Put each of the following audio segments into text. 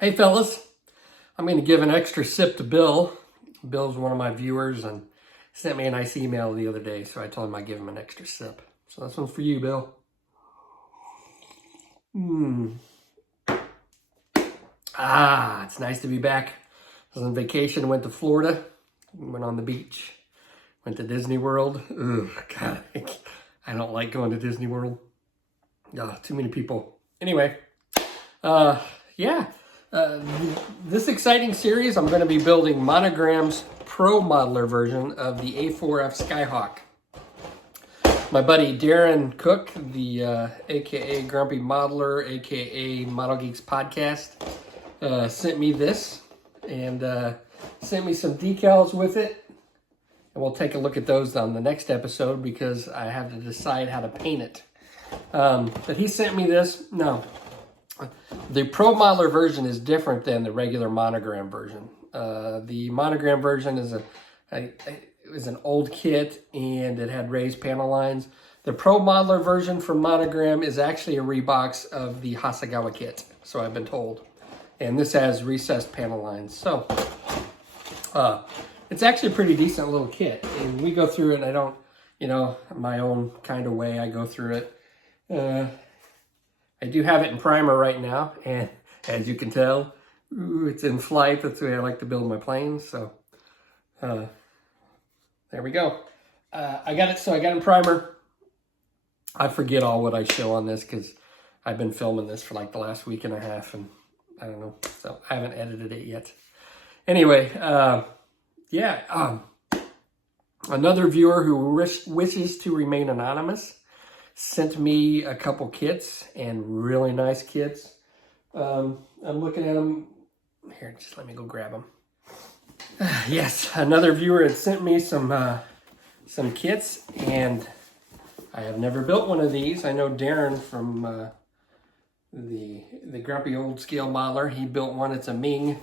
Hey fellas, I'm going to give an extra sip to Bill. Bill's one of my viewers and sent me a nice email the other day, so I told him I'd give him an extra sip. So this one's for you, Bill. It's nice to be back. I was on vacation, went to Florida, went on the beach, went to Disney World. Ugh, God, I don't like going to Disney World. Too many people. Anyway, this exciting series, I'm going to be building Monogram's Pro Modeler version of the A-4F Skyhawk. My buddy Darren Cook, the aka Grumpy Modeler, aka Model Geeks Podcast, sent me this and sent me some decals with it. And we'll take a look at those on the next episode because I have to decide how to paint it. But he sent me this. No. The Pro Modeler version is different than the regular Monogram version. The Monogram version is it was an old kit and it had raised panel lines. The Pro Modeler version from Monogram is actually a rebox of the Hasegawa kit, so I've been told. And this has recessed panel lines. So it's actually a pretty decent little kit. And we go through it, and I don't, my own kind of way I go through it. I do have it in primer right now, and as you can tell, it's in flight. That's the way I like to build my planes. So there we go. I got it in primer. I forget all what I show on this because I've been filming this for like the last week and a half, and I don't know, so I haven't edited it yet. Anyway, another viewer who wishes to remain anonymous sent me a couple kits, and really nice kits. I'm looking at them. Here, just let me go grab them. Yes, another viewer had sent me some kits, and I have never built one of these. I know Darren from the Grumpy Old Scale Modeler, he built one. It's a Ming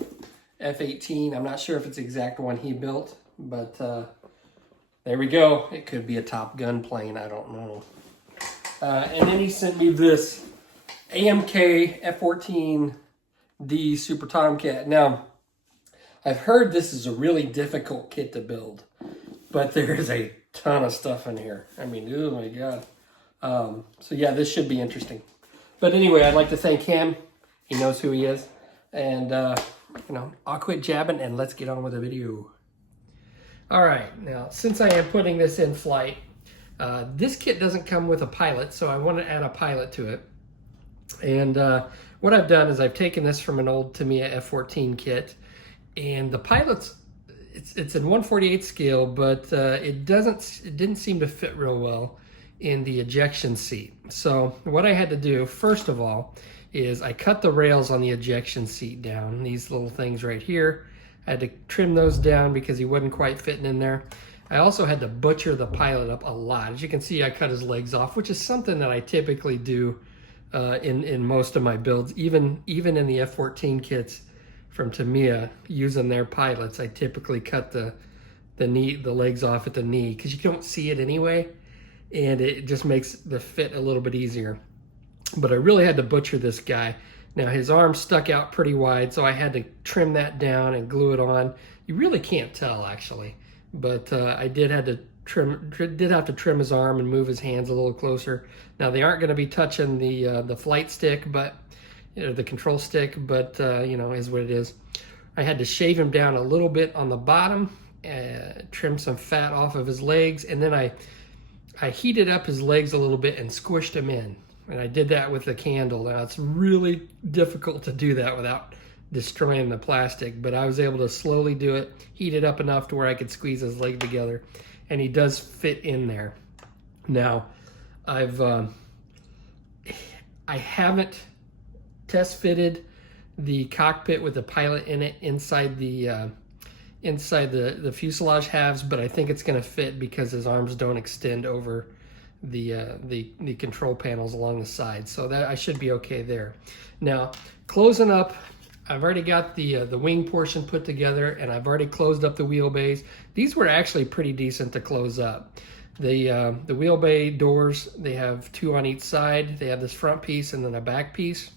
F-18. I'm not sure if it's the exact one he built, but there we go. It could be a Top Gun plane. I don't know. And then he sent me this AMK F-14D Super Tomcat. Now, I've heard this is a really difficult kit to build, but there is a ton of stuff in here. I mean, oh my God. So yeah, this should be interesting. But anyway, I'd like to thank him. He knows who he is. And, I'll quit jabbing and let's get on with the video. All right, now, since I am putting this in flight, this kit doesn't come with a pilot, so I want to add a pilot to it. And what I've done is I've taken this from an old Tamiya F-14 kit, and the pilot's, it's in 1/48 scale, but it didn't seem to fit real well in the ejection seat. So what I had to do, first of all, is I cut the rails on the ejection seat down, these little things right here. I had to trim those down because he wasn't quite fitting in there. I also had to butcher the pilot up a lot. As you can see, I cut his legs off, which is something that I typically do in most of my builds. Even in the F-14 kits from Tamiya, using their pilots, I typically cut the legs off at the knee because you don't see it anyway, and it just makes the fit a little bit easier. But I really had to butcher this guy. Now his arm stuck out pretty wide, so I had to trim that down and glue it on. You really can't tell actually, but I did have to trim his arm and move his hands a little closer. Now they aren't going to be touching the flight stick, but the control stick, but is what it is. I had to shave him down a little bit on the bottom, trim some fat off of his legs, and then I heated up his legs a little bit and squished him in. And I did that with the candle. Now it's really difficult to do that without destroying the plastic, but I was able to slowly do it, heat it up enough to where I could squeeze his leg together, and he does fit in there. Now, I haven't test fitted the cockpit with the pilot in it inside the fuselage halves, but I think it's going to fit because his arms don't extend over the control panels along the side, so that I should be okay there. Now, closing up, I've already got the wing portion put together, and I've already closed up the wheelbase. These were actually pretty decent to close up. The wheel bay doors, they have two on each side. They have this front piece and then a back piece.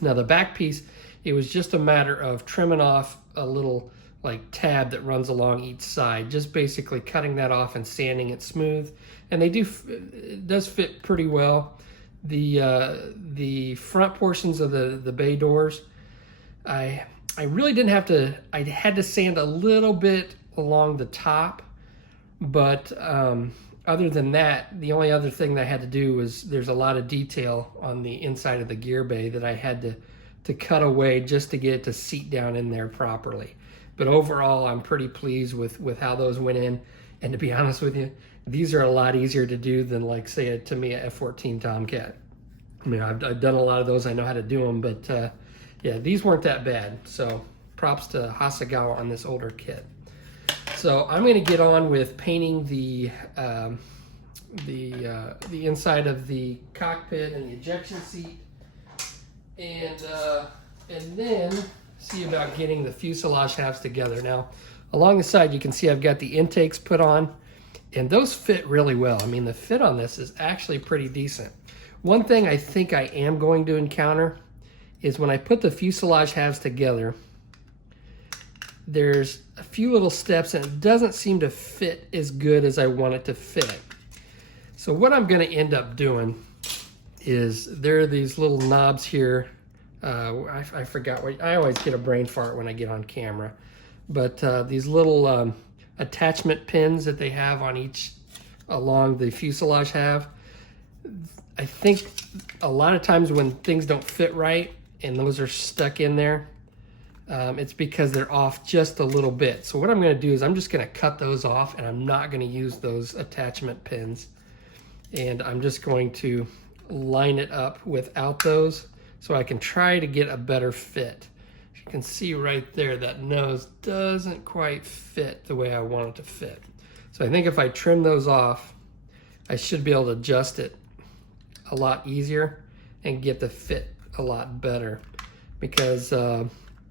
Now the back piece, it was just a matter of trimming off a little like tab that runs along each side, just basically cutting that off and sanding it smooth. And it does fit pretty well. The front portions of the bay doors, I really didn't have to, I had to sand a little bit along the top, but other than that, the only other thing that I had to do was there's a lot of detail on the inside of the gear bay that I had to cut away just to get it to seat down in there properly. But overall, I'm pretty pleased with how those went in. And to be honest with you, these are a lot easier to do than, like, say, a Tamiya F-14 Tomcat. I mean, I've done a lot of those. I know how to do them, but yeah, these weren't that bad. So props to Hasegawa on this older kit. So I'm going to get on with painting the inside of the cockpit and the ejection seat, and then see about getting the fuselage halves together. Now, along the side, you can see I've got the intakes put on, and those fit really well. I mean, the fit on this is actually pretty decent. One thing I think I am going to encounter is when I put the fuselage halves together, there's a few little steps and it doesn't seem to fit as good as I want it to fit. So what I'm going to end up doing is there are these little knobs here. I forgot what, I always get a brain fart when I get on camera, but these little attachment pins that they have on each along the fuselage half. I think a lot of times when things don't fit right and those are stuck in there, it's because they're off just a little bit. So what I'm going to do is I'm just going to cut those off, and I'm not going to use those attachment pins, and I'm just going to line it up without those so I can try to get a better fit. You can see right there that nose doesn't quite fit the way I want it to fit. So I think if I trim those off, I should be able to adjust it a lot easier and get the fit a lot better, because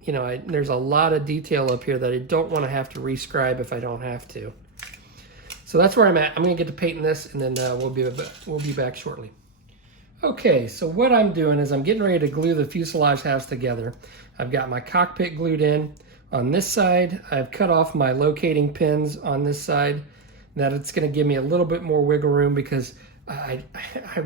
you know, there's a lot of detail up here that I don't want to have to rescribe if I don't have to. So that's where I'm at. I'm going to get to painting this, and then we'll be back shortly. Okay, so what I'm doing is I'm getting ready to glue the fuselage halves together. I've got my cockpit glued in. On this side, I've cut off my locating pins on this side. That it's going to give me a little bit more wiggle room, because I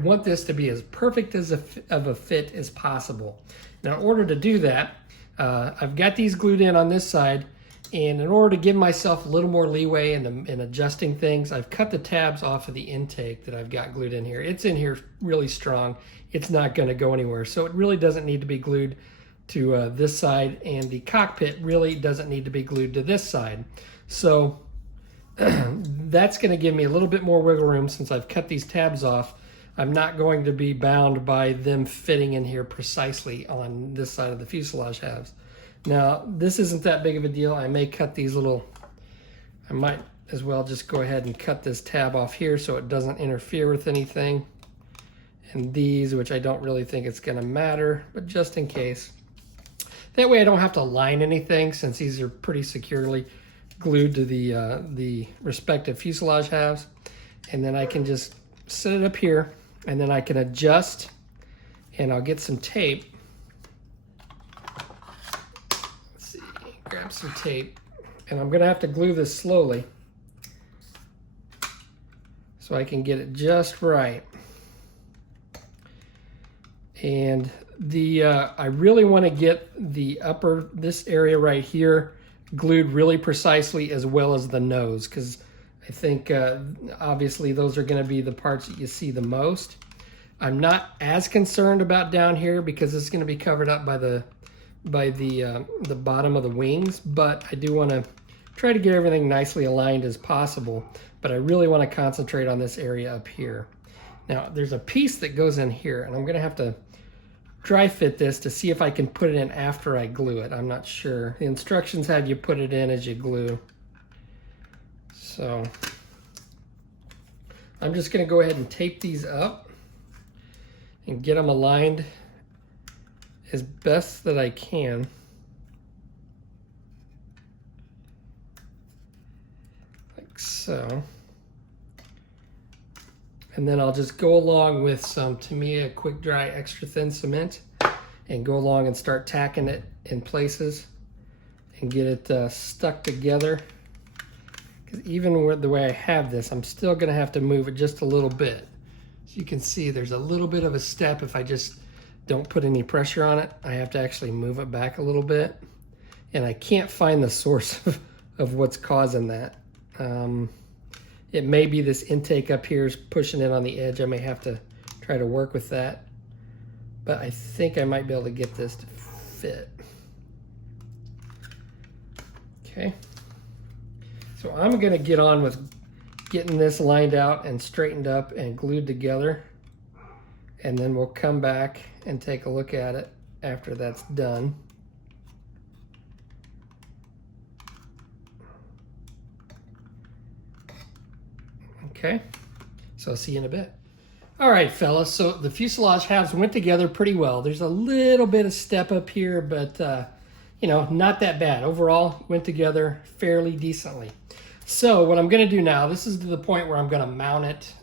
want this to be as perfect of a fit as possible. Now, in order to do that, I've got these glued in on this side, and in order to give myself a little more leeway in adjusting things, I've cut the tabs off of the intake that I've got glued in here. It's in here really strong. It's not going to go anywhere, so it really doesn't need to be glued to this side, and the cockpit really doesn't need to be glued to this side. So that's going to give me a little bit more wiggle room. Since I've cut these tabs off, I'm not going to be bound by them fitting in here precisely on this side of the fuselage halves. Now, this isn't that big of a deal. I may cut these little, I might as well just go ahead and cut this tab off here so it doesn't interfere with anything. And these, which I don't really think it's going to matter, but just in case. That way I don't have to line anything, since these are pretty securely glued to the respective fuselage halves. And then I can just set it up here, and then I can adjust, and I'll get some tape. Let's see, grab some tape, and I'm gonna have to glue this slowly so I can get it just right. And I really want to get this area right here glued really precisely, as well as the nose, because I think obviously those are going to be the parts that you see the most. I'm not as concerned about down here, because it's going to be covered up by the bottom of the wings, but I do want to try to get everything nicely aligned as possible. But I really want to concentrate on this area up here. Now, there's a piece that goes in here, and I'm going to have to dry fit this to see if I can put it in after I glue it. I'm not sure. The instructions have you put it in as you glue. So I'm just going to go ahead and tape these up and get them aligned as best that I can. Like so. And then I'll just go along with some Tamiya Quick Dry Extra Thin Cement, and go along and start tacking it in places and get it stuck together. Because even with the way I have this, I'm still going to have to move it just a little bit. So you can see there's a little bit of a step. If I just don't put any pressure on it, I have to actually move it back a little bit. And I can't find the source of what's causing that. It may be this intake up here is pushing it on the edge. I may have to try to work with that. But I think I might be able to get this to fit. Okay. So I'm going to get on with getting this lined out and straightened up and glued together. And then we'll come back and take a look at it after that's done. Okay, so I'll see you in a bit. All right, fellas, so the fuselage halves went together pretty well. There's a little bit of step up here, but you know, not that bad. Overall, went together fairly decently. So what I'm gonna do now, this is to the point where I'm gonna mount it,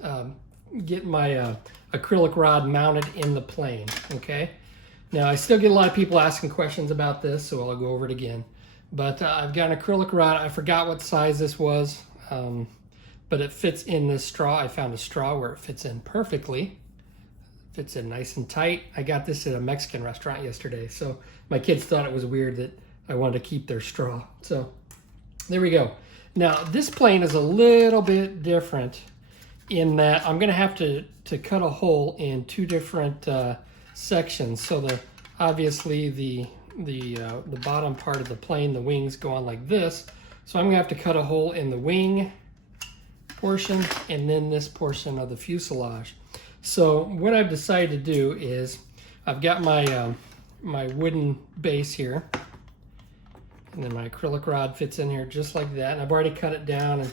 get my acrylic rod mounted in the plane, okay? Now, I still get a lot of people asking questions about this, so I'll go over it again. But I've got an acrylic rod. I forgot what size this was. But it fits in this straw. I found a straw where it fits in perfectly. Fits in nice and tight. I got this at a Mexican restaurant yesterday, so my kids thought it was weird that I wanted to keep their straw. So there we go. Now, this plane is a little bit different in that I'm gonna have to cut a hole in two different sections. So obviously the bottom part of the plane, the wings go on like this. So I'm gonna have to cut a hole in the wing portion and then this portion of the fuselage. So what I've decided to do is I've got my my wooden base here, and then my acrylic rod fits in here just like that, and I've already cut it down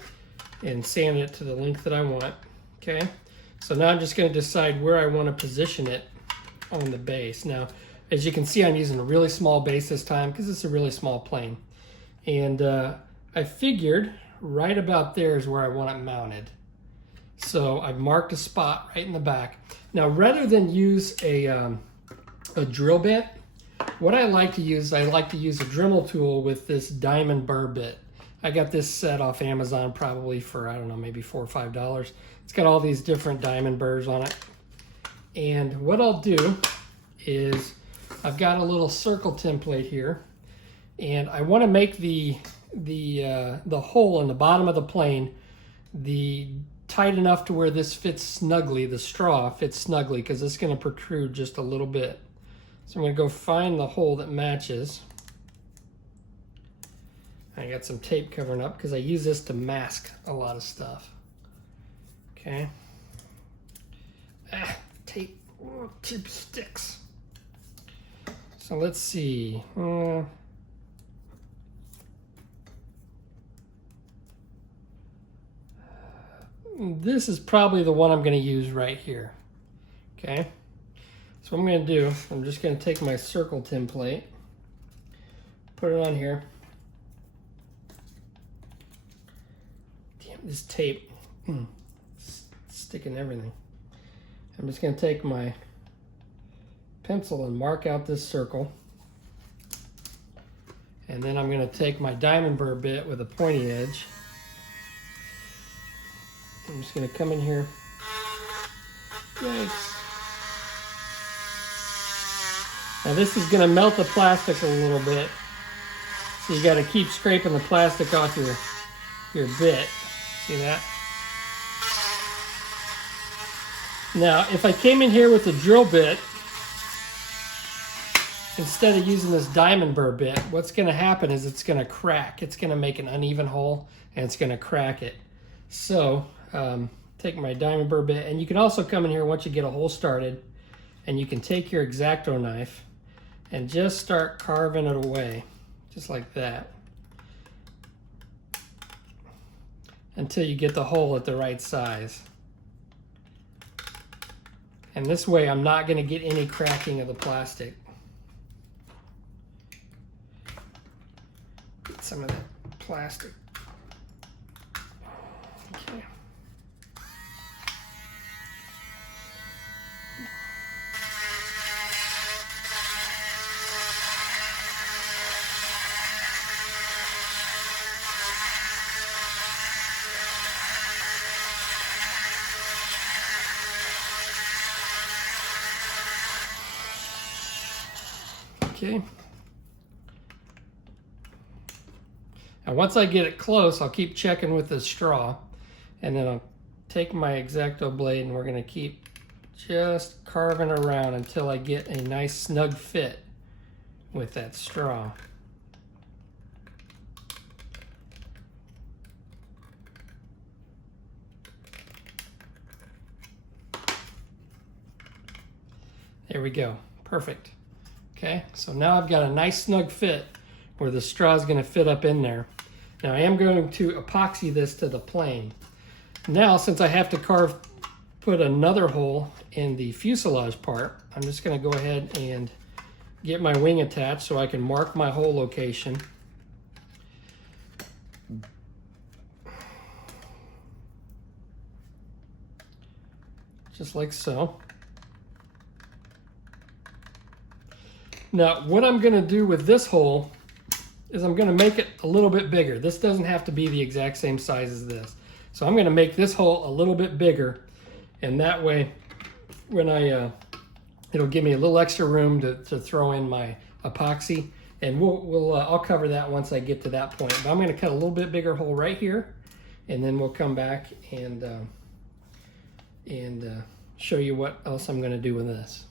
and sanded it to the length that I want. Okay, so now I'm just going to decide where I want to position it on the base. Now, as you can see, I'm using a really small base this time because it's a really small plane, and I figured right about there is where I want it mounted. So I've marked a spot right in the back. Now, rather than use a drill bit, what I like to use a Dremel tool with this diamond burr bit. I got this set off Amazon probably for, I don't know, maybe $4 or $5. It's got all these different diamond burrs on it. And what I'll do is I've got a little circle template here, and I want to make the hole in the bottom of the plane tight enough to where this fits snugly, the straw fits snugly, because it's going to protrude just a little bit. So I'm going to go find the hole that matches. I got some tape covering up because I use this to mask a lot of stuff. Okay. Tape. Oh, tape sticks. So let's see. This is probably the one I'm going to use right here. Okay. So what I'm going to do, I'm just going to take my circle template, put it on here. Damn, this tape, sticking everything. I'm just going to take my pencil and mark out this circle. And then I'm going to take my diamond burr bit with a pointy edge. I'm just going to come in here. Yikes. Now this is going to melt the plastic a little bit. So you got to keep scraping the plastic off your bit. See that? Now, if I came in here with a drill bit, instead of using this diamond burr bit, what's going to happen is it's going to crack. It's going to make an uneven hole, and it's going to crack it. So, take my diamond burr bit, and you can also come in here once you get a hole started, and you can take your X-Acto knife and just start carving it away, just like that, until you get the hole at the right size. And this way I'm not going to get any cracking of the plastic. Get some of that plastic. Okay. Okay. And once I get it close, I'll keep checking with the straw, and then I'll take my X-Acto blade and we're going to keep just carving around until I get a nice snug fit with that straw. There we go. Perfect. Okay, so now I've got a nice snug fit where the straw is going to fit up in there. Now I am going to epoxy this to the plane. Now, since I have to put another hole in the fuselage part, I'm just going to go ahead and get my wing attached so I can mark my hole location. Just like so. Now, what I'm going to do with this hole is I'm going to make it a little bit bigger. This doesn't have to be the exact same size as this. So I'm going to make this hole a little bit bigger, and that way when it'll give me a little extra room to throw in my epoxy, and I'll cover that once I get to that point. But I'm going to cut a little bit bigger hole right here, and then we'll come back and show you what else I'm going to do with this.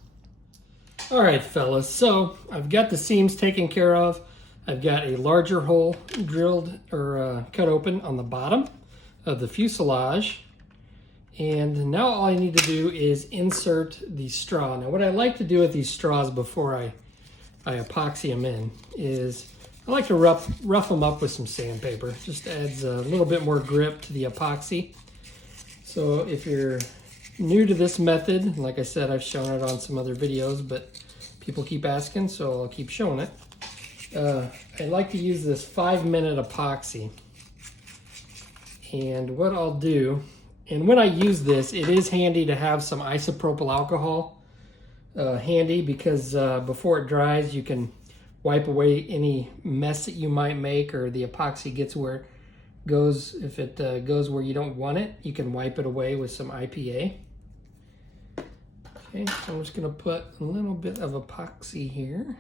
All right, fellas, so I've got the seams taken care of. I've got a larger hole drilled or cut open on the bottom of the fuselage. And now all I need to do is insert the straw. Now what I like to do with these straws before I epoxy them in is I like to rough them up with some sandpaper. Just adds a little bit more grip to the epoxy. So if you're new to this method, like I said, I've shown it on some other videos, but people keep asking, so I'll keep showing it. I like to use this 5-minute epoxy. And what I'll do, and when I use this, it is handy to have some isopropyl alcohol handy, because before it dries, you can wipe away any mess that you might make, or the epoxy gets where it goes. If it goes where you don't want it, you can wipe it away with some IPA. Okay, so I'm just going to put a little bit of epoxy here.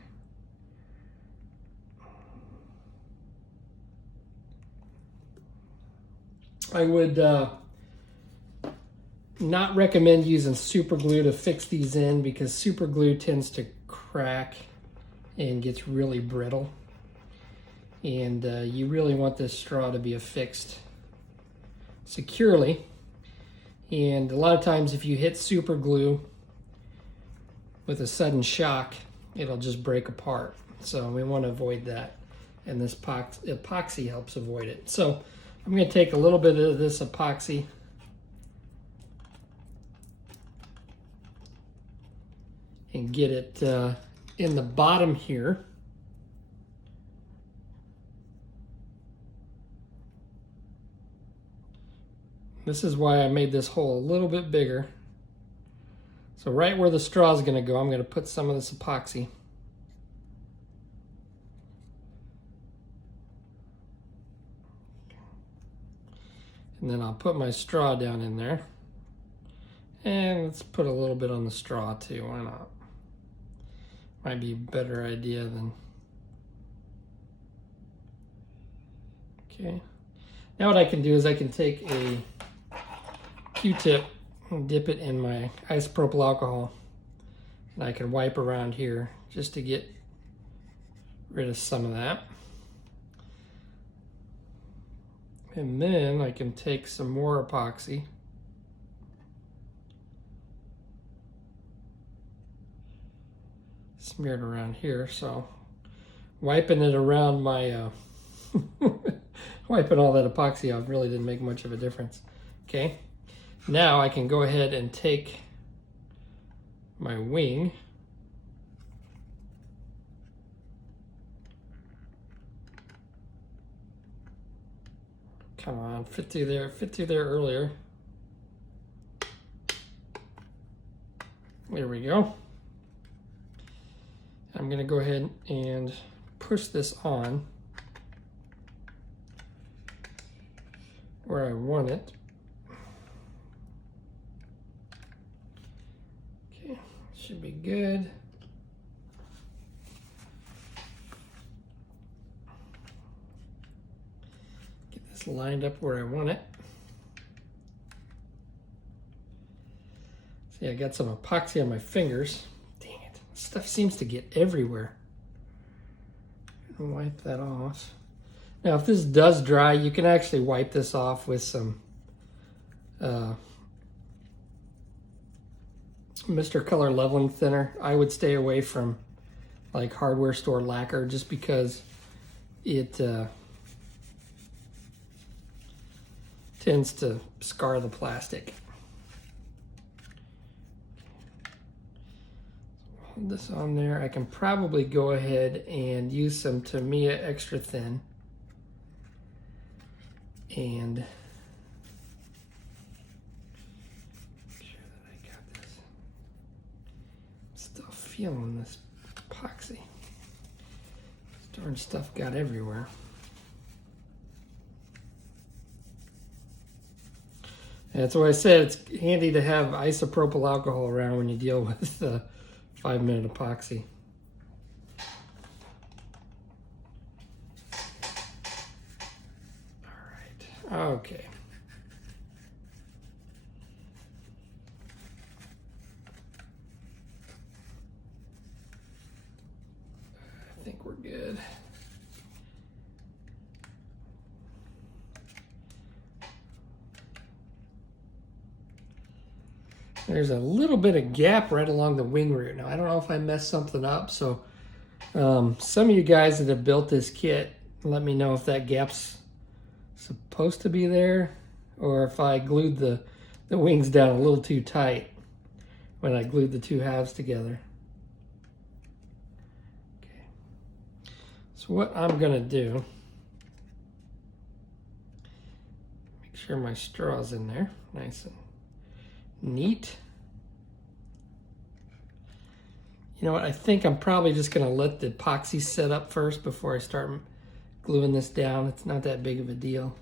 I would not recommend using super glue to fix these in, because super glue tends to crack and gets really brittle. And you really want this straw to be affixed securely. And a lot of times if you hit super glue with a sudden shock, it'll just break apart. So we want to avoid that. And this epoxy helps avoid it. So I'm going to take a little bit of this epoxy and get it in the bottom here. This is why I made this hole a little bit bigger. So right where the straw is going to go, I'm going to put some of this epoxy. And then I'll put my straw down in there. And let's put a little bit on the straw too, why not? Might be a better idea than... Okay. Now what I can do is I can take a Q-tip and dip it in my isopropyl alcohol. And I can wipe around here just to get rid of some of that. And then I can take some more epoxy. Smear it around here, so wiping it around my, wiping all that epoxy off really didn't make much of a difference. Okay, now I can go ahead and take my wing. Come on, fit through there earlier. There we go. I'm going to go ahead and push this on where I want it. Okay, should be good. it's lined up where I want it. See, I got some epoxy on my fingers. Dang it, stuff seems to get everywhere. I'm gonna wipe that off. Now, if this does dry, you can actually wipe this off with some Mr. Color Leveling Thinner. I would stay away from like hardware store lacquer just because it tends to scar the plastic. Hold this on there. I can probably go ahead and use some Tamiya Extra Thin and feeling this epoxy. This darn stuff got everywhere. And that's why I said it's handy to have isopropyl alcohol around when you deal with 5-minute epoxy. All right, okay. I think we're good. There's a little bit of gap right along the wing root. Now, I don't know if I messed something up, so some of you guys that have built this kit, let me know if that gap's supposed to be there or if I glued the wings down a little too tight when I glued the two halves together. Okay. So what I'm gonna do, make sure my straw's in there, nice and neat. You know what, I think I'm probably just gonna let the epoxy set up first before I start gluing this down. It's not that big of a deal.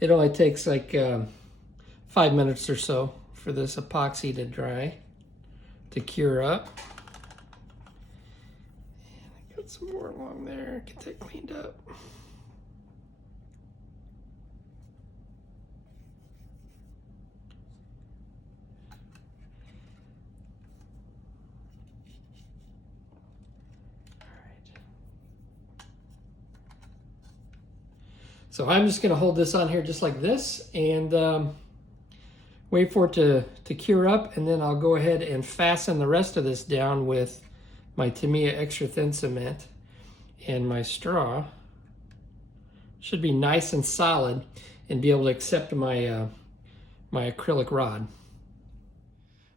It only takes like 5 minutes or so for this epoxy to dry, to cure up. And I got some more along there, get that cleaned up. So I'm just gonna hold this on here just like this and wait for it to cure up, and then I'll go ahead and fasten the rest of this down with my Tamiya Extra Thin Cement, and my straw should be nice and solid and be able to accept my, my acrylic rod.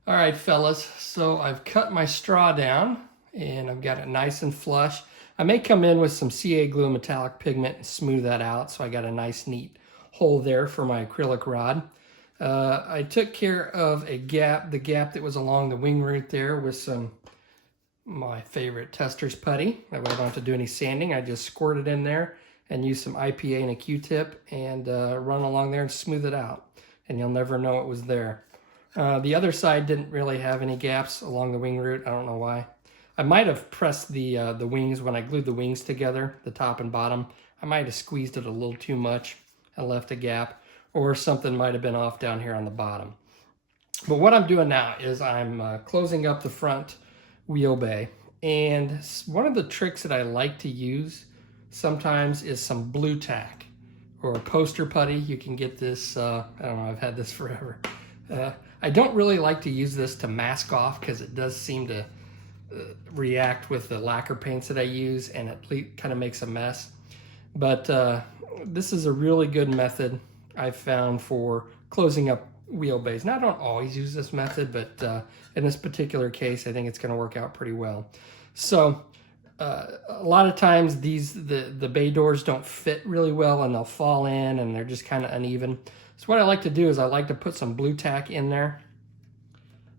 All right, fellas, so I've cut my straw down and I've got it nice and flush. I may come in with some CA glue metallic pigment and smooth that out so I got a nice neat hole there for my acrylic rod. I took care of the gap that was along the wing root there with some my favorite Tester's putty. That way I don't have to do any sanding. I just squirt it in there and use some IPA and a Q-tip and run along there and smooth it out. And you'll never know it was there. The other side didn't really have any gaps along the wing root. I don't know why. I might have pressed the wings when I glued the wings together, the top and bottom. I might have squeezed it a little too much and left a gap, or something might have been off down here on the bottom. But what I'm doing now is I'm closing up the front wheel bay. And one of the tricks that I like to use sometimes is some blue tack or a poster putty. You can get this, I don't know, I've had this forever. I don't really like to use this to mask off because it does seem to react with the lacquer paints that I use, and it kind of makes a mess. But this is a really good method I've found for closing up wheel bays. Now, I don't always use this method, but in this particular case, I think it's going to work out pretty well. So a lot of times the bay doors don't fit really well and they'll fall in and they're just kind of uneven. So what I like to do is I like to put some blue tack in there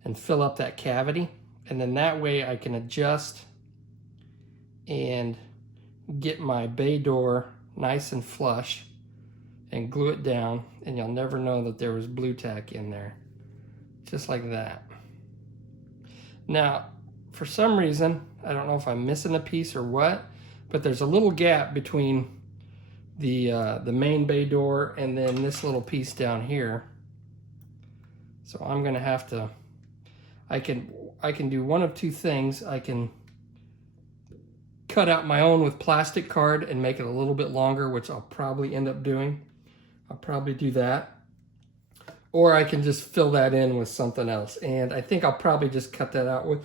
and fill up that cavity. And then that way I can adjust and get my bay door nice and flush and glue it down, and you'll never know that there was blue tack in there. Just like that. Now, for some reason, I don't know if I'm missing a piece or what, but there's a little gap between the main bay door and then this little piece down here. So I'm gonna have to, I can do one of two things. I can cut out my own with plastic card and make it a little bit longer, which I'll probably end up doing. I'll probably do that. Or I can just fill that in with something else. And I think I'll probably just cut that out with,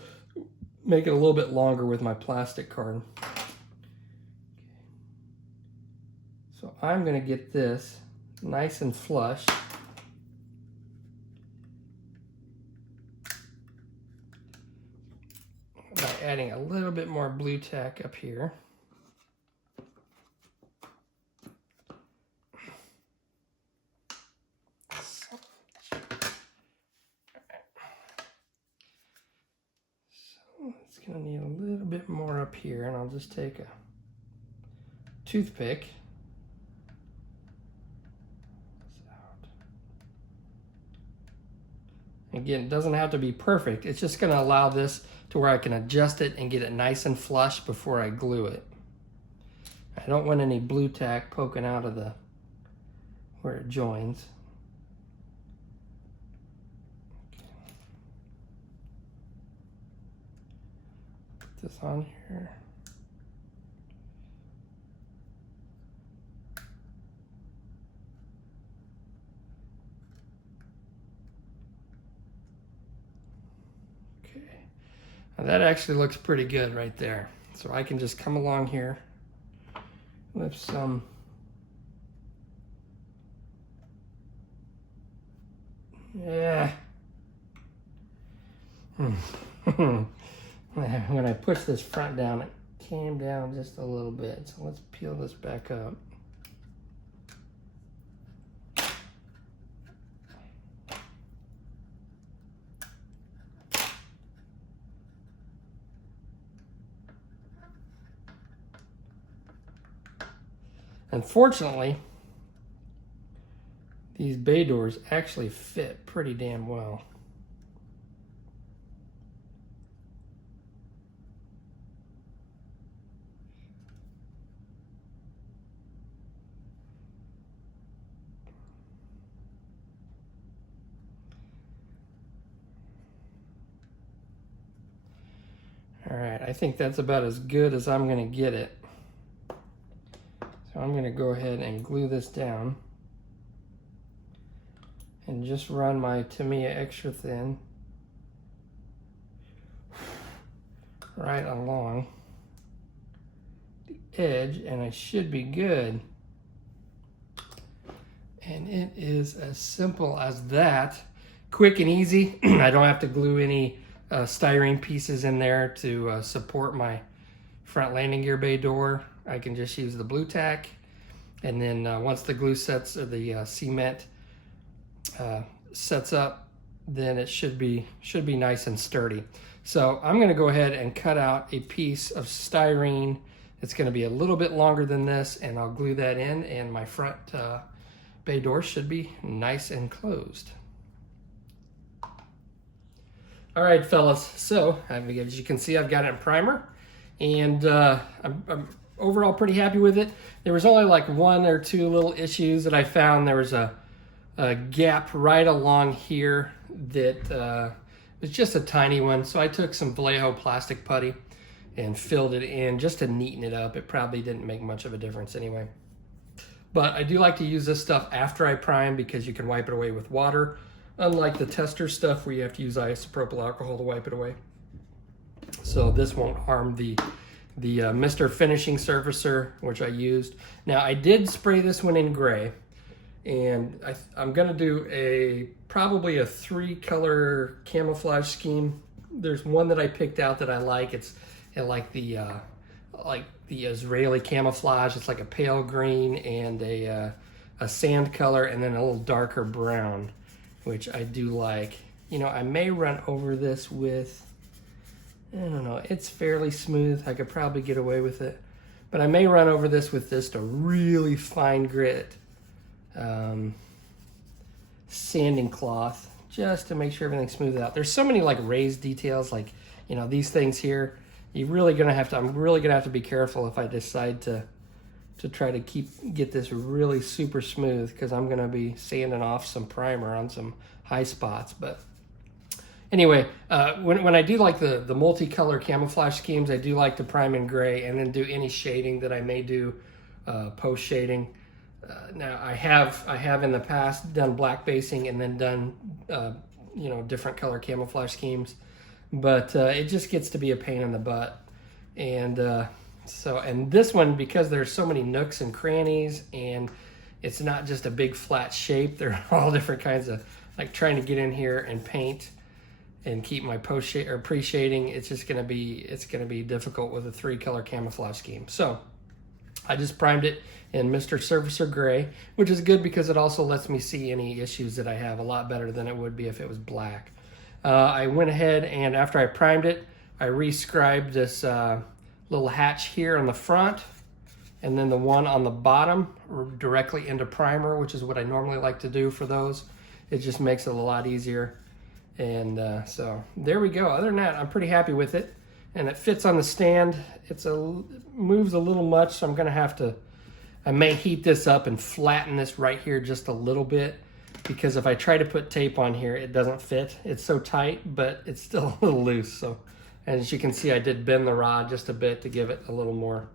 make it a little bit longer with my plastic card. So I'm gonna get this nice and flush. By adding a little bit more blue tack up here. It's gonna need a little bit more up here, and I'll just take a toothpick. Again, it doesn't have to be perfect. It's just gonna allow this to where I can adjust it and get it nice and flush before I glue it. I don't want any blue tack poking out of the where it joins. Put this on here. Now that actually looks pretty good right there. So I can just come along here with some when I push this front down, it came down just a little bit. So let's peel this back up. Unfortunately, these bay doors actually fit pretty damn well. All right, I think that's about as good as I'm gonna get it. So I'm going to go ahead and glue this down and just run my Tamiya extra thin right along the edge, and I should be good. And it is as simple as that. Quick and easy. I don't have to glue any styrene pieces in there to support my front landing gear bay door. I can just use the blue tack, and then once the glue sets, or the cement sets up, then it should be nice and sturdy. So I'm going to go ahead and cut out a piece of styrene. It's going to be a little bit longer than this, and I'll glue that in, and my front bay door should be nice and closed. All right, fellas. So as you can see, I've got it in primer, and I'm overall pretty happy with it. There was only like one or two little issues that I found. There was a gap right along here that was just a tiny one. So I took some Vallejo plastic putty and filled it in just to neaten it up. It probably didn't make much of a difference anyway. But I do like to use this stuff after I prime because you can wipe it away with water, unlike the tester stuff where you have to use isopropyl alcohol to wipe it away. So this won't harm the Mr. Finishing Surfacer, which I used. Now I did spray this one in gray, and I'm gonna do probably a 3-color camouflage scheme. There's one that I picked out that I like. It's like the Israeli camouflage. It's like a pale green and a sand color, and then a little darker brown, which I do like. You know, I may run over this with, I don't know, it's fairly smooth. I could probably get away with it. But I may run over this with just a really fine grit sanding cloth, just to make sure everything's smooth out. There's so many like raised details, like, you know, these things here. I'm really gonna have to be careful if I decide to try to get this really super smooth, because I'm gonna be sanding off some primer on some high spots. But anyway, when I do like the multicolor camouflage schemes, I do like to prime in gray and then do any shading that I may do post shading. Now I have in the past done black basing and then done different color camouflage schemes, but it just gets to be a pain in the butt. And and this one, because there's so many nooks and crannies and it's not just a big flat shape, there are all different kinds of, like, trying to get in here and paint and keep my post shade or pre-shading, it's gonna be difficult with a 3-color camouflage scheme. So I just primed it in Mr. Surfacer Gray, which is good because it also lets me see any issues that I have a lot better than it would be if it was black. I went ahead and after I primed it, I rescribed this little hatch here on the front, and then the one on the bottom directly into primer, which is what I normally like to do for those. It just makes it a lot easier. And so there we go. Other than that, I'm pretty happy with it, and it fits on the stand. Moves a little much, so I may heat this up and flatten this right here just a little bit, because if I try to put tape on here, it doesn't fit. It's so tight, but it's still a little loose. So, and as you can see, I did bend the rod just a bit to give it a little more,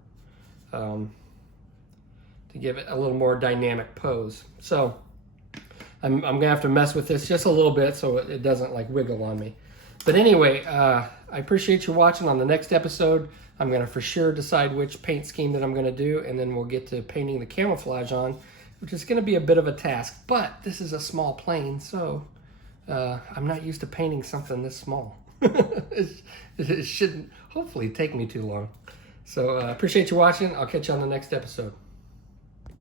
dynamic pose. So I'm gonna have to mess with this just a little bit so it doesn't like wiggle on me. But anyway, I appreciate you watching. On the next episode, I'm gonna for sure decide which paint scheme that I'm gonna do, and then we'll get to painting the camouflage on, which is gonna be a bit of a task. But this is a small plane, so I'm not used to painting something this small. It shouldn't hopefully take me too long. So appreciate you watching. I'll catch you on the next episode.